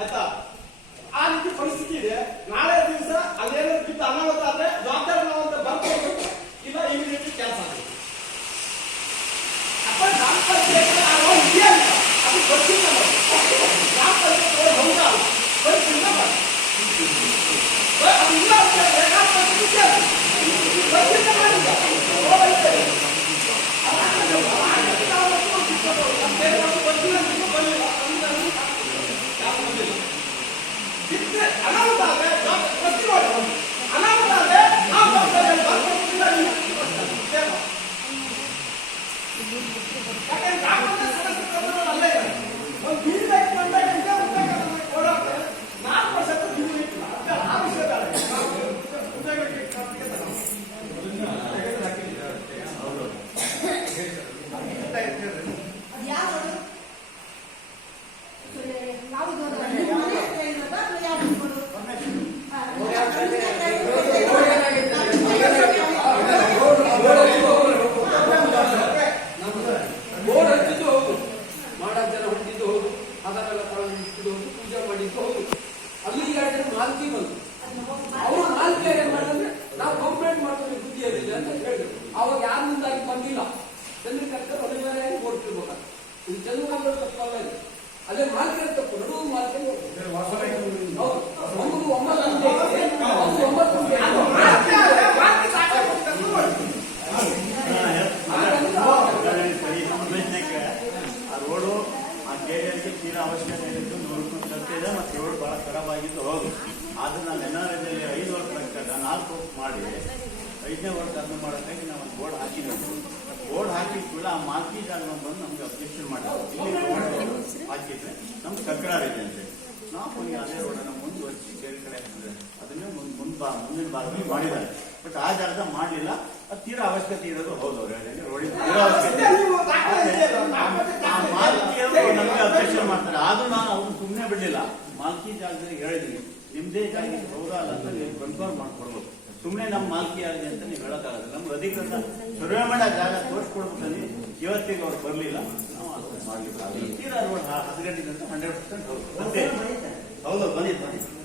ಆಯ್ತಾ. ಆ ರೀತಿ ಪರಿಸ್ಥಿತಿ ಇದೆ. ನಾಳೆ ದಿವಸ ಅದೇನಾದ್ರು ಬಿದ್ದು ಅನಾಹುತ ಆದ್ರೆ ಜವಾಬ್ದಾರಿ ನಾವು ಅಂತ ಬರ್ಬೋದು, ಇಲ್ಲ ಇಮಿಡಿಯೇಟ್ಲಿ ಕೆಲಸ ಆಗುತ್ತೆ. ಗ್ರಾಮ ಪಂಚಾಯತ್ ಅದು ಗೊತ್ತಿಲ್ಲ, ಗ್ರಾಮ ಪಂಚಾಯತ್ ಹೌದಾ ಪರಿಸ್ಥಿತಿ ಅದು ಇಲ್ಲ ಅಂತ ಗ್ರಾಮ ಪಂಚಾಯತ್ ಗೊತ್ತಿಲ್ಲ ಮಾಡಿಲ್ಲ. ಅನಾಹುತ ಆದ್ರೆ ಅನಾಹುತ ಆದ್ರೆ ಅವಾಗ ಯಾರ ಮುಂದಾಗಿ ಬಂದಿಲ್ಲ. ಚಂದ್ರಕರ್ಕರ್ ಅನಿವಾರ್ಯ ಕೊಟ್ಟಿರ್ಬೇಕು. ಇದು ಚಂದ್ರಕಾಂತ ತಪ್ಪಲ್ಲ, ಅದೇ ಮಾಲ್ಕರ್ ತಪ್ಪು. ನಡುವು ಮಾಲ್ಕರ್ ರೋಡು ಆ ಕೇಳಿಯರಿಗೆ ತೀರಾ ಅವಶ್ಯಕತೆ ಇದ್ದು ನೋಡ್ಕೊಂಡು ಮತ್ತೆ ರೋಡ್ ಬಹಳ ಖರಾಬ್ ಆಗಿದ್ದು ಹೌದು. ಆದ್ರೆ ನಾನು ಎನ್ಆರ್ಐದಲ್ಲಿ 5 ವರ್ಷ ತನಕ 4 ಮಾಡಿ 5ನೇ ವರ್ಷ ಅದನ್ನ ಮಾಡೋದಕ್ಕೆ ನಾವು ಒಂದು ಬೋರ್ಡ್ ಹಾಕಿದ್ವಿ. ಬೋರ್ಡ್ ಹಾಕಿದ ಕೂಡ ಆ ಮಾಲ್ಕಿ ಜಾಗ ಬಂದು ನಮ್ಗೆ ಅಬ್ಜೆಕ್ಷನ್ ಮಾಡಿದ್ರು. ಇಲ್ಲಿ ಹಾಕಿದ್ರೆ ನಮ್ಗೆ ತಕರಾರು ಇದೆ ಅಂತ ನಾವು ಅದೇ ರೋಡನ್ನು ಮುಂದುವರಿಸಿ ಬೇರೆ ಕಡೆ ಹಾಕಿದ್ರೆ ಅದನ್ನೇ ಮುಂದಿನ ಭಾಗದಲ್ಲಿ ಮಾಡಿದ್ದಾರೆ. ಬಟ್ ಆ ಜಾಗದ ಮಾಡಲಿಲ್ಲ. ಅದು ತೀರಾ ಅವಶ್ಯಕತೆ ಇರೋದು ಹೌದು. ಅವ್ರು ಹೇಳಿದ್ರೆ ರೋಡಿನ ತೀರಾ ಅವಶ್ಯಕತೆ ನಮಗೆ ಅಬ್ಜೆಕ್ಷನ್ ಮಾಡ್ತಾರೆ. ಆದ್ರೂ ನಾನು ಅವ್ರನ್ನ ಸುಮ್ಮನೆ ಬಿಡ್ಲಿಲ್ಲ. ಮಾಲ್ಕಿ ಜಾಗದಲ್ಲಿ ಹೇಳಿದೀನಿ, ನಿಮ್ದೇ ಜಾಗ ಹೌದಾ ಅಲ್ಲ ಅಂತ ನೀವು ಕನ್ಫರ್ಮ್ ಮಾಡ್ಕೊಡ್ಬೇಕು. ಸುಮ್ಮನೆ ನಮ್ಮ ಮಾಲ್ಕಿ ಆಗಿದೆ ಅಂತ ನೀವು ಹೇಳಕ್ಕಾಗಲ್ಲ. ನಮ್ಗೆ ಅಧಿಕೃತ ಸರ್ವೆ ಮಾಡೋ ಜಾಗ ತೋರಿಸ್ಕೊಡ್ಬೇಕಂದ್ರೆ ಇವತ್ತಿಗೆ ಅವ್ರು ಬರ್ಲಿಲ್ಲ. ನಾವು ಅದನ್ನು ಮಾಡ್ಲಿಕ್ಕೆ ತೀರಾ ರೋಡ್ ಹದಗೆಟ್ಟಿದೆ ಅಂತ 100% ಹೌದು. ಹೌದು ಬಂದಿದ್ದು